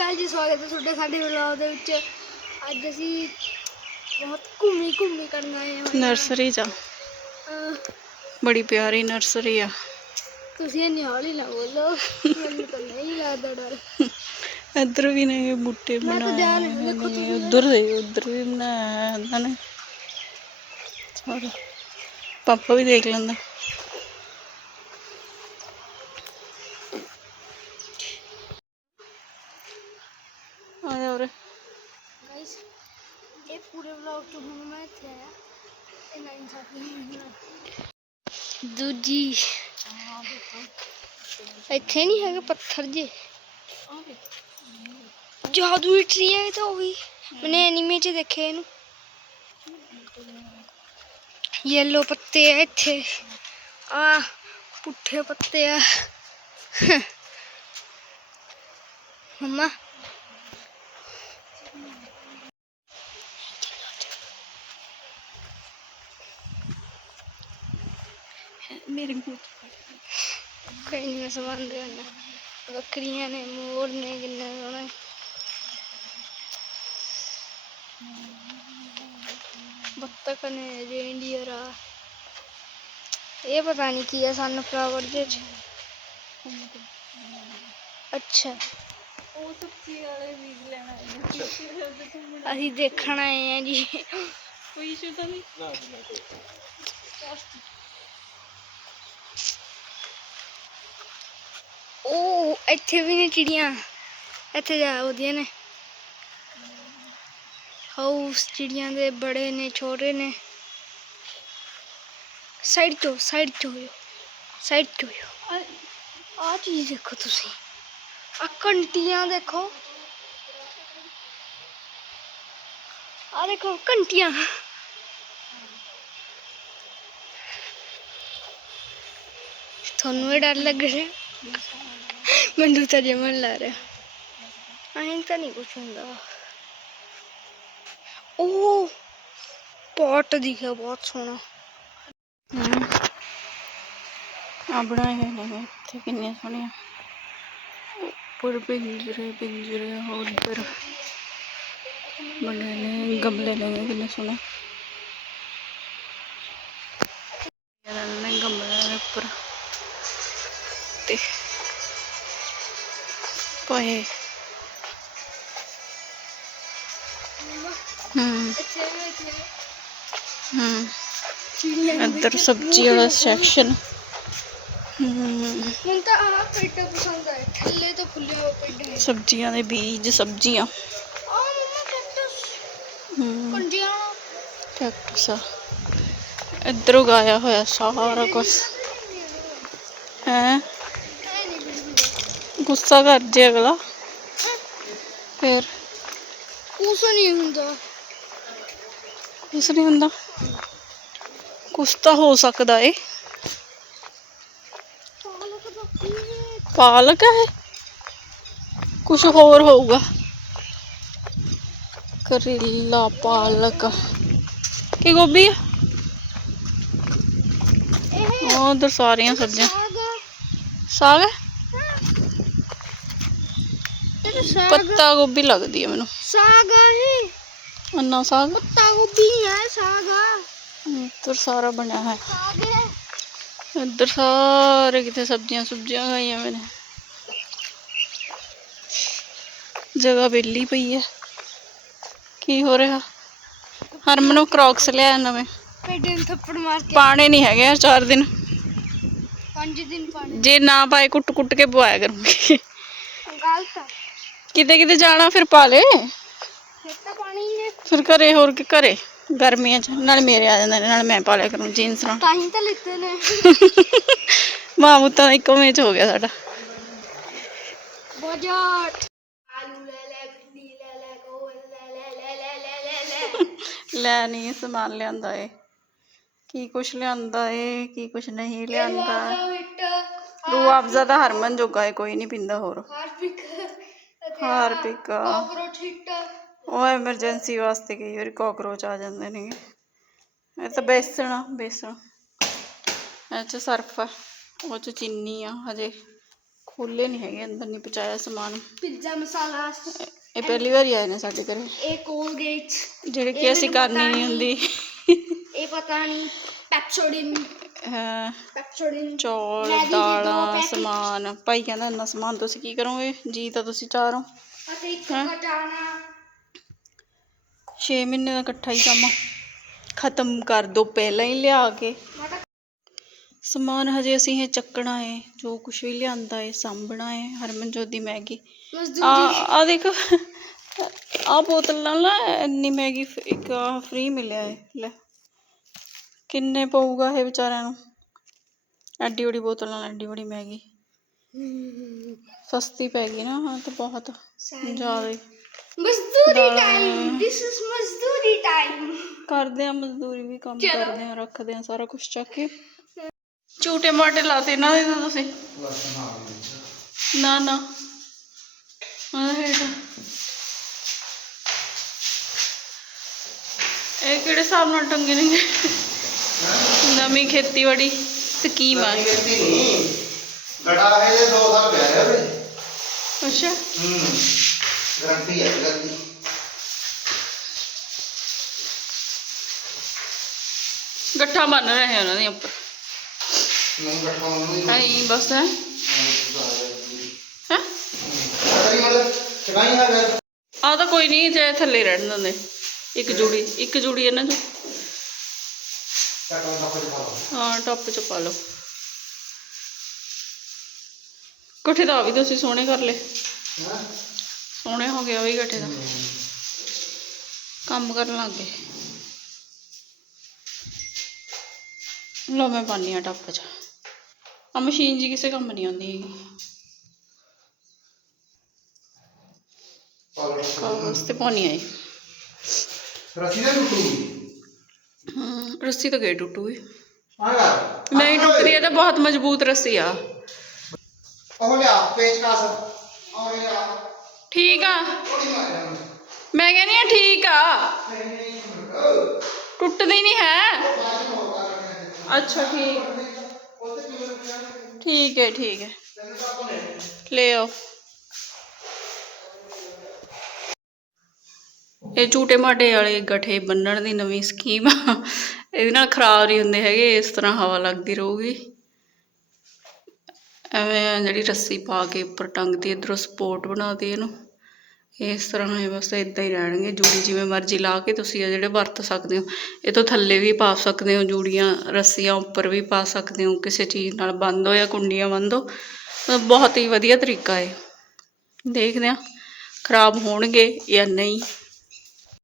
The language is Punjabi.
ਅਕਾਲ ਜੀ ਸਵਾਗਤ ਹੈ ਤੁਹਾਡਾ ਸਾਡੇ ਵਲੌਗ ਦੇ ਵਿੱਚ। ਅੱਜ ਅਸੀਂ ਬਹੁਤ ਘੁੰਮੀ ਘੁੰਮੀ ਕਰਨ ਆਏ ਹਾਂ। ਨਰਸਰੀ ਜਾ। ਅਹ, ਬੜੀ ਪਿਆਰੀ ਨਰਸਰੀ ਆ। ਤੁਸੀਂ ਇੰਨੀ ਹੌਲੀ ਨਾ ਬੋਲੋ ਮੈਨੂੰ ਤਾਂ ਨਹੀਂ ਲੱਗਦਾ ਡਰ। ਇੱਧਰ ਵੀ ਨੇ ਬੂਟੇ ਮੈਂ ਤਾਂ ਬਣਾਏ ਨਾਲ ਦੇਖੋ ਨੇ ਤੁਸੀਂ ਉਧਰ ਦੇ ਉਧਰ ਵੀ ਬਣਾਇਆ ਇਹਨਾਂ ਨੇ। ਸਾਰਾ ਪਾਪਾ ਵੀ ਦੇਖ ਲੈਂਦਾ। पूरे ब्लॉग तो थे दूजी इतने नहीं है पत्थर जे। जादू ट्री है तो भी। मैंने एनिमे च देखे इन येलो पत्ते है इतने। आ पुठे पत्ते है। मम्मा मेरे कहीं में समान देना बकरिया ने मोर ने किन्ने सोने बत्तख ने रेंडियर ये पता नहीं किया सन फ्लावर जे अच्छा। अभी देखना है जी। कोई इशू तो नहीं? ਉਹ ਇੱਥੇ ਵੀ ਨੇ ਚਿੜੀਆਂ। ਇੱਥੇ ਜਾ ਉਹਦੀਆਂ ਨੇ। ਹਾਊਸ ਚਿੜੀਆਂ ਦੇ ਬੜੇ ਨੇ ਛੋਟੇ ਨੇ। ਸਾਈਡ ਤੋਂ ਸਾਈਡ ਤੋਂ ਸਾਈਡ ਤੋਂ ਆ ਚੀਜ਼ ਦੇਖੋ ਤੁਸੀਂ। ਆ ਘੰਟੀਆਂ ਦੇਖੋ। ਆ ਦੇਖੋ ਘੰਟੀਆਂ। ਤੁਹਾਨੂੰ ਇਹ ਡਰ ਲੱਗ ਰਿਹਾ? ਮੈਨੂੰ ਤਾਂ ਜਮਨ ਲਾ ਰਿਹਾ ਐਂ ਤਾਂ ਨਹੀਂ ਕੁਛ ਹੁੰਦਾ ਉਹ ਪੋਟ ਦਿਖਿਆ ਬਹੁਤ ਸੋਹਣਾ ਆ ਬਣਾਏ ਹੋਏ ਨੇ ਇੱਥੇ ਕਿੰਨੀਆਂ ਸੋਹਣੀਆਂ ਉੱਪਰ ਪਿੰਜਰੇ ਪਿੰਜਰੇ ਉਧਰ ਬਣੇ ਨੇ ਗਮਲੇ ਨੇ ਕਿੰਨੇ ਸੋਹਣੇ ਇਹਨਾਂ ਨੇ ਗਮਲੇ ਦੇ ਉੱਪਰ ਤੇ ਪਏ ਹੂੰ ਹੂੰ ਇੱਧਰ ਸਬਜ਼ੀ ਵਾਲਾ ਸੈਕਸ਼ਨ ਹੂੰ ਮੈਨੂੰ ਤਾਂ ਆਹ ਪੇਟਾ ਪਸੰਦ ਆਇਆ। ਥੱਲੇ ਤੋਂ ਫੁੱਲੇ ਹੋਏ ਪੇਡੇ ਸਬਜ਼ੀਆਂ ਦੇ ਬੀਜ ਸਬਜ਼ੀਆਂ। ਆ ਮੰਮਾ ਕੈਕਟਸ ਹੂੰ ਕੰਡੀਆਂ ਕੈਕਟਸ ਆ। ਇੱਧਰ ਉਗਾਇਆ ਹੋਇਆ ਸਾਰਾ ਕੁਝ ਹੈ? गुस्सा कर दे अगला। फिर। कुछ नहीं होता। कुछ नहीं होता। कुछ तो हो सकता है। पालक है। कुछ होर होगा। करेला पालक। की गोभी हाँ, सारिया सब्ज़ियाँ। साग है? ਪੱਤਾ ਗੋਭੀ ਲੱਗਦੀ ਹੈ ਮੈਨੂੰ। ਸਾਗ ਆ ਇਹ। ਅੰਨਾ ਸਾਗ? ਪੱਤਾ ਗੋਭੀ ਹੈ ਸਾਗ ਆ। ਇੱਧਰ ਸਾਰਾ ਬਣਿਆ ਹੈ ਸਾਗ ਹੈ ਇੱਧਰ ਸਾਰੇ ਕਿਤੇ ਸਬਜ਼ੀਆਂ ਸੁਬਜ਼ੀਆਂ ਖਾਈਆਂ ਮੈਨੇ। ਜਗ੍ਹਾ ਵਿਹਲੀ ਪਈ ਹੈ ਕੀ ਹੋ ਰਿਹਾ? ਹਰਮਨ ਨੂੰ ਕ੍ਰੌਕਸ ਲਿਆ ਨਵੇਂ। ਪੇਡੇ ਨੂੰ ਥੱਪੜ ਮਾਰ ਕੇ ਪਾਣੇ ਨਹੀਂ ਹੈਗੇ ਯਾਰ ਚਾਰ ਦਿਨ। ਪੰਜ ਦਿਨ ਪਾਣੀ ਜੇ ਨਾ ਪਾਏ ਕੁੱਟ ਕੁੱਟ ਕੇ ਪਵਾਇਆ ਕਰੂੰਗੀ। ਗਲਤ ਆ। ਕਿਤੇ ਕਿਤੇ ਜਾਣਾ ਫਿਰ ਪਾ ਲੈ ਫਿਰ ਘਰੇ ਹੋਰ ਕਿ ਘਰੇ? ਗਰਮੀਆਂ ਚ ਨਾਲ ਮੇਰੇ ਆ ਜਾਂਦੇ ਨੇ ਨਾਲ ਮੈਂ ਪਾ ਲਿਆ ਕਰੂੰ ਜੀਨਸ ਨਾਲ। ਤਾਂ ਹੀ ਤਾਂ ਲਿੱਤੇ ਨੇ। ਮਾਮੂ ਤਾਂ ਇੱਕੋ ਮੇਚ ਹੋ ਗਿਆ ਸਾਡਾ। ਲੈ ਨਹੀਂ ਸਮਾਨ ਲਿਆਂਦਾ ਏ। ਕੀ ਕੁਛ ਲਿਆਂਦਾ ਏ ਕੀ ਕੁਛ ਨਹੀਂ ਲਿਆਂਦਾ। ਰੂਹ ਅਫਜ਼ਾ ਦਾ ਹਰਮਨ ਜੋਗਾ ਏ ਕੋਈ ਨਹੀਂ ਪਿੰਦਾ ਹੋਰ। ਹਾਰਪਿਕ ਕਾਕਰੋਚ ਹਿੱਟ ਉਹ ਐਮਰਜੈਂਸੀ ਵਾਸਤੇ ਕਈ ਵਾਰੀ ਕਾਕਰੋਚ ਆ ਜਾਂਦੇ ਨੇ। ਇਹ ਤਾਂ ਬੇਸਣ ਆ ਬੇਸਣ। ਇਹ ਚ ਸਰਫ ਆ ਉਹ ਚ ਚੀਨੀ ਆ ਹਜੇ ਖੋਲੇ ਨਹੀਂ ਹੈਗੇ ਅੰਦਰ ਨਹੀਂ ਪਹੁੰਚਾਇਆ ਸਮਾਨ। ਪਿੱਜ਼ਾ ਮਸਾਲਾ ਇਹ ਪਹਿਲੀ ਵਾਰੀ ਆਏ ਨੇ ਸਾਡੇ ਘਰੇ। ਇਹ ਕੋਲਗੇਟ ਜਿਹੜੇ ਕਿ ਅਸੀਂ ਕਰਨੀ ਨਹੀਂ ਹੁੰਦੀ। ਇਹ ਪਤਾ ਨਹੀਂ ਪੈਪਸੋਡਿਨ ਚੌਲ ਦਾਲਾਂ। ਸਮਾਨ। ਭਾਈ ਕਹਿੰਦਾ ਇੰਨਾ ਸਮਾਨ ਤੁਸੀਂ ਕੀ ਕਰੋਗੇ? ਜੀ ਤਾਂ ਤੁਸੀਂ ਚਾਰੋਂ ਇੱਕ ਹੈਂ? ਕਟਾਣਾ 6 ਮਹੀਨੇ ਦਾ ਇਕੱਠਾ ਹੀ ਕੰਮ ਖਤਮ ਕਰ ਦੋ ਪਹਿਲਾਂ ਹੀ ਲਿਆ ਕੇ। ਮੈਂ ਤਾਂ ਸਮਾਨ ਹਜੇ ਅਸੀਂ ਇਹ ਚੱਕਣਾ ਹੈ ਜੋ ਕੁਝ ਵੀ ਲਿਆਂਦਾ ਹੈ ਸਾਂਭਣਾ ਹੈ ਹਰਮਨਜੋਤ ਦੀ ਮੈਗੀ। ਆ ਮਜ਼ਦੂਰੀ। ਆ ਦੇਖ। ਆ ਬੋਤਲ ਨਾਲ ਨਾ ਇੰਨੀ ਮੈਗੀ ਫ- ਇੱਕ ਫ੍ਰੀ ਮਿਲਿਆ ਹੈ ਲੈ। ਕਿੰਨੇ ਪਊਗਾ ਇਹ ਵਿਚਾਰਿਆਂ ਨੂੰ? ਐਡੀ ਵੱਡੀ ਬੋਤਲ ਨਾਲ ਐਡੀ ਵੱਡੀ ਮੈਗੀ। ਸਸਤੀ ਪੈ ਗਈ ਨਾ ਹਾਂ ਤਾਂ ਬਹੁਤ ਜ਼ਿਆਦਾ। ਹੀ। ਮਜ਼ਦੂਰੀ ਦਾਲਾਂ। ਟਾਈਮ ਦਿਸ ਇਜ਼ ਮਜ਼ਦੂਰੀ ਟਾਈਮ ਕਰਦੇ ਆ ਮਜ਼ਦੂਰੀ ਵੀ ਕੰਮ ਚਲੋ। ਕਰਦੇ ਆ ਰੱਖਦੇ ਆ ਸਾਰਾ ਕੁਝ ਚੱਕ ਕੇ। ਝੂਟੇ ਮਾਟੇ ਲਾਤੇ ਇਹਨਾਂ ਦੇ ਤਾਂ ਤੁਸੀਂ? ਨਾ ਨਾ। ਆ ਹੇਠ। ਇਹ ਕਿਹੜੇ ਹਿਸਾਬ ਨਾਲ ਟੰਗੇ ਨੇ ਨਵੀਂ ਖੇਤੀਬਾੜੀ ਸਕੀਮ ਆ ਨਹੀਂ ਨਹੀਂ। ਗੜਾ ਹੈ ਜੇ ਦੋ ਸਾਲ ਪਿਆ ਹੈ ਵੇ ਅੱਛਾ। ਹੂੰ। ਗਰੰਟੀ ਹੈ ਦੀ ਗੱਠਾ ਬਣ ਰਹੇ ਆ ਉਹਨਾਂ ਦੇ ਉੱਪਰ। ਨਹੀਂ ਉਹਨੂੰ ਨਹੀਂ ਨਹੀਂ ਬਸ ਹੈ। ਹੈ? ਕਰੀ ਮਤਲਬ ਚੜਾਈ ਹੈ ਆ ਤਾਂ ਕੋਈ ਨਹੀਂ ਜੇ ਥੱਲੇ ਰਹਿਣ ਦਿੰਦੇ। ਇੱਕ ਜੁੜੀ ਇੱਕ ਜੁੜੀ ਇਹਨਾਂ ਚੋਂ ਹਾਂ ਟੱਪ ਚ ਪਾ ਲਓ। ਕੋਠੇ ਦਾ ਵੀ ਤੁਸੀਂ ਸੋਹਣੇ ਕਰ ਲਏ। ਹਾਂ? ਸੋਹਣੇ ਹੋ ਉਹ ਵੀ ਗੱਠੇ ਦਾ। ਕੰਮ ਕਰਨ ਲੱਗ ਗਏ। ਲੋ ਮੈਂ ਪਾਨੀ ਆ ਟੱਪ ਚ। ਆ ਮਸ਼ੀਨ ਜੀ ਕਿਸੇ ਕੰਮ ਨਹੀਂ ਆਉਂਦੀ ਹੈਗੀ। ਪਾਲੋ ਕਾਗਜ਼ ਤੇ ਪਾਉਣੀ ਆਈ ਨਾ। ਰੱਸੀ ਤਾਂ ਗਈ ਟੁੱਟੂਗੀ ਹਾਂ ਯਾਰ ਨਹੀਂ ਟੁੱਟਦੀ ਇਹ ਤਾਂ ਬਹੁਤ ਮਜ਼ਬੂਤ ਰੱਸੀ ਆ ਉਹ ਲਿਆ ਪੇਚ ਕਾਸ ਔਰ ਲਿਆ ਠੀਕ ਆ ਥੋੜੀ ਮਾਰ ਮੈਂ ਕਹਿੰਦੀ ਆ ਠੀਕ ਆ ਟੁੱਟਦੀ ਨਹੀਂ ਹੈ ਅੱਛਾ ਠੀਕ ਠੀਕ ਹੈ ਠੀਕ ਹੈ ਲੈ ਆਓ ਇਹ ਝੂਟੇ ਮਾਟੇ ਵਾਲੇ ਗਠੇ ਬੰਨਣ ਦੀ ਨਵੀਂ ਸਕੀਮ ਆ। ਇਹਦੇ ਨਾਲ ਖਰਾਬ ਨਹੀਂ ਹੁੰਦੇ ਹੈਗੇ, ਇਸ ਤਰ੍ਹਾਂ ਹਵਾ ਲੱਗਦੀ ਰਹੂਗੀ। ਐਵੇਂ ਜਿਹੜੀ ਰੱਸੀ ਪਾ ਕੇ ਉੱਪਰ ਟੰਗਦੀ, ਇਧਰੋਂ ਸਪੋਰਟ ਬਣਾਦੀ ਇਹਨੂੰ। ਇਸ ਤਰ੍ਹਾਂ ਇਹ ਬਸ ਇਦਾਂ ਹੀ ਰਹਿਣਗੇ, ਜੂੜੀ ਜਿਵੇਂ ਮਰਜ਼ੀ ਲਾ ਕੇ ਤੁਸੀਂ ਇਹ ਜਿਹੜੇ ਵਰਤ ਸਕਦੇ ਹੋ। ਇਹ ਤੋਂ ਥੱਲੇ ਵੀ ਪਾ ਸਕਦੇ ਹੋ ਜੂੜੀਆਂ, ਰੱਸੀਆਂ ਉੱਪਰ ਵੀ ਪਾ ਸਕਦੇ ਹੋ, ਕਿਸੇ ਚੀਜ਼ ਨਾਲ ਬੰਦ ਜਾਂ ਕੁੰਡੀਆਂ ਬੰਦ ਬਹੁਤ ਹੀ ਵਧੀਆ ਤਰੀਕਾ ਹੈ ਦੇਖਦੇ ਹਾਂ, ਖਰਾਬ ਹੋਣਗੇ ਜਾਂ ਨਹੀਂ।